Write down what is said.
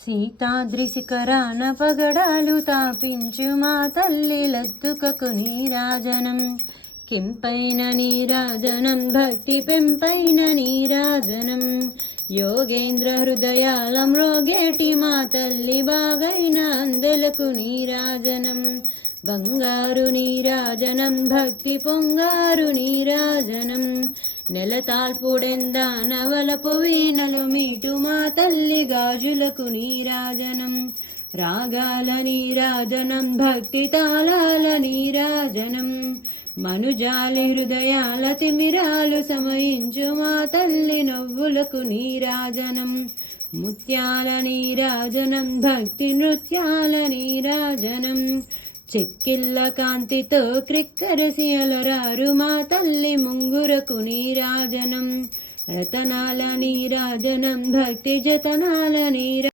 సీతాద్రి శిఖరాన పగడాలు తాపించు మా తల్లి లద్దుకకు నీరాజనం. కెంపైన నీరాజనం భక్తి పెంపైన నీరాజనం. యోగేంద్ర హృదయాల మ్రోగేటి మా తల్లి బాగైన అందెలకు నీరాజనం. బంగారు నీరాజనం భక్తి పొంగారు నీరాజనం. నెలతాల్పుడెందా నవలపు వీణలు మీటు మా తల్లి గాజులకు నీరాజనం. రాగాల నీరాజనం భక్తి తాళాల నీరాజనం. మనుజాలి హృదయాల తిమిరాలు సమయించు మా తల్లి నవ్వులకు నీరాజనం. ముత్యాల నీరాజనం భక్తి నృత్యాల నీరాజనం. చెక్కిళ్ళ కాంతితో క్రిక్కరసి అలరారు మా తల్లి ముంగురకు నీరాజనం. రతనాల నీరాజనం భక్తి జతనాల నీరాజనం.